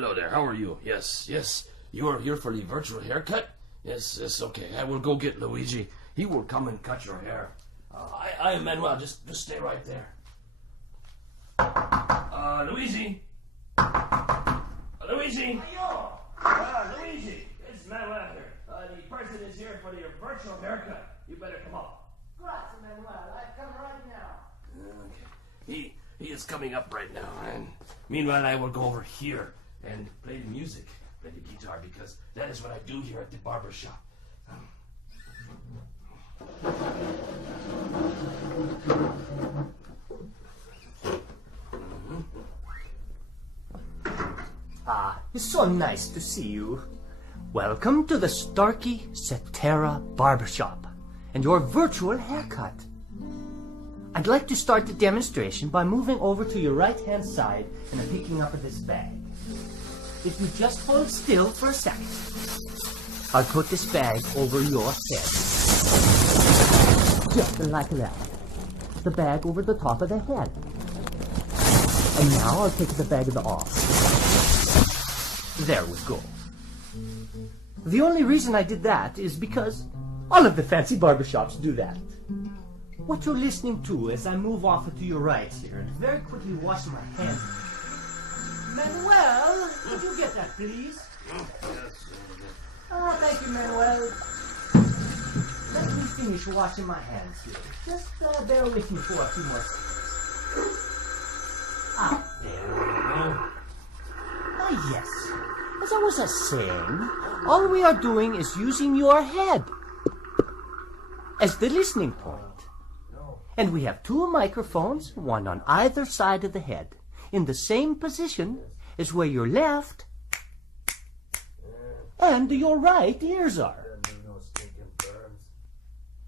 hello there. How are you? Yes, yes. You are here for the virtual haircut? Yes, yes, okay. I will go get Luigi. He will come and cut your hair. I am Manuel. Just stay right there. Luigi? Luigi? Luigi, it's Manuel here. The person is here for your virtual haircut. You better come up. Grazie, Manuel. I come right now. Okay. He is coming up right now, and meanwhile I will go over here and play the music, play the guitar, because that is what I do here at the barber shop. It's so nice to see you. Welcome to the Starkey Cetera Barbershop and your virtual haircut. I'd like to start the demonstration by moving over to your right-hand side and picking up this bag. If you just hold still for a second, I'll put this bag over your head. Just like that. The bag over the top of the head. And now I'll take the bag off. There we go. The only reason I did that is because all of the fancy barbershops do that. What you're listening to as I move off to your right here and very quickly wash my hands. Manuel, could you get that, please? Thank you, Manuel. Let me finish washing my hands here. Just bear with me for a few more seconds. There we go. Yes. As I was saying, all we are doing is using your head as the listening point. And we have two microphones, one on either side of the head, in the same position as where your left and your right ears are.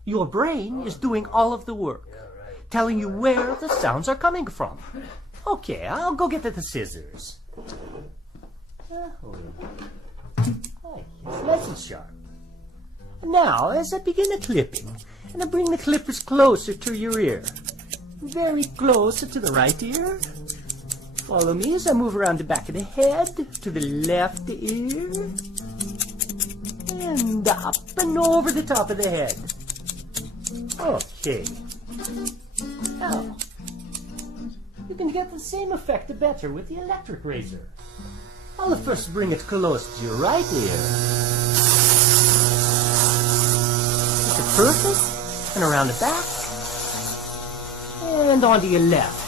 Your brain is doing all of the work, telling you where the sounds are coming from. Okay, I'll go get the scissors. It's nice and sharp. Now, as I begin the clipping, and I bring the clippers closer to your ear, very close to the right ear. Follow me as I move around the back of the head to the left ear, and up and over the top of the head. Okay. Now, you can get the same effect better with the electric razor. I'll first bring it close to your right ear. It's perfect, and around the back, and onto your left.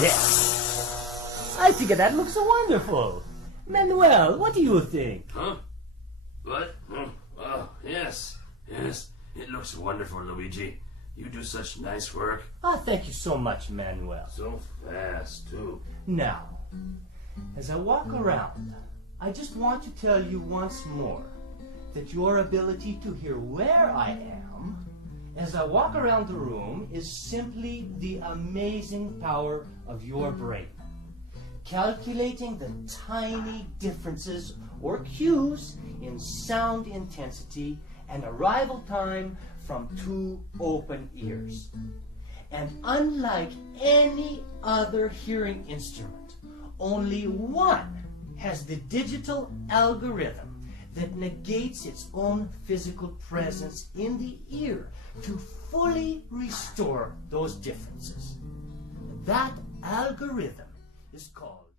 There. I think that looks wonderful. Manuel, what do you think? Huh? What? Oh, yes. Yes. It looks wonderful, Luigi. You do such nice work. Thank you so much, Manuel. So fast, too. Now, as I walk around, I just want to tell you once more that your ability to hear where I am as I walk around the room is simply the amazing power of your brain. Calculating the tiny differences or cues in sound intensity and arrival time from two open ears. And unlike any other hearing instrument, only one has the digital algorithm that negates its own physical presence in the ear to fully restore those differences. That algorithm is called